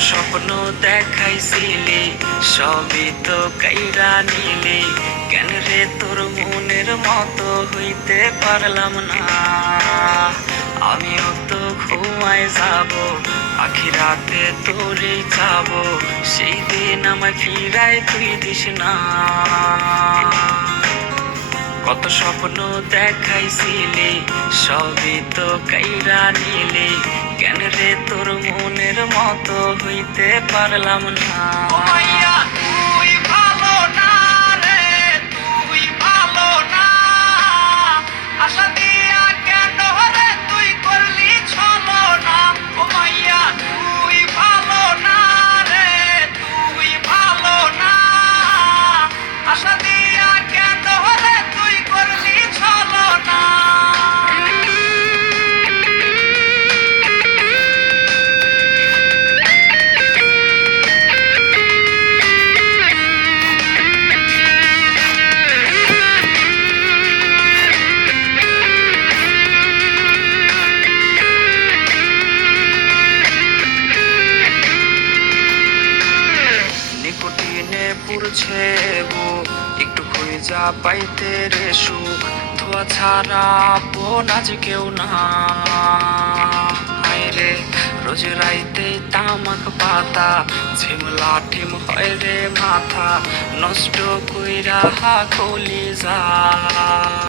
স্বপ্ন দেখাইছিলি সবই তো কাইরা নিলি, কেন রে তোর মনের মতো হইতে পারলাম না। আমিও তো ঘুমায় যাব, আখিরাতে তোরই যাব, সেই দিন আমায় ফিরায় তুই দিস না। কত স্বপ্ন দেখাইছিলি সবই তো কাইরা নিলি, কেন রে তোর মনের মতো হইতে পারলাম না। তুই ভালো না রে, তুই ভালো না, আশা দিয়া কেন রে তুই করলি ছলনা। ও মাইয়া তুই ভালো না রে, তুই ভালো না, আশা দিয়া কেন রে তুই করলি ছলনা। নিকোটিনে পুরছে বুক, একটু খুঁজা পাইতে রে সুখ, ধোয়া ছাড়া আপন আজ কেউ না। হায় রে রোজ রাইতে তামাক পাতা, ঝিমলা ঠিম হয় রে মাথা, নষ্ট কইরা কলিজা।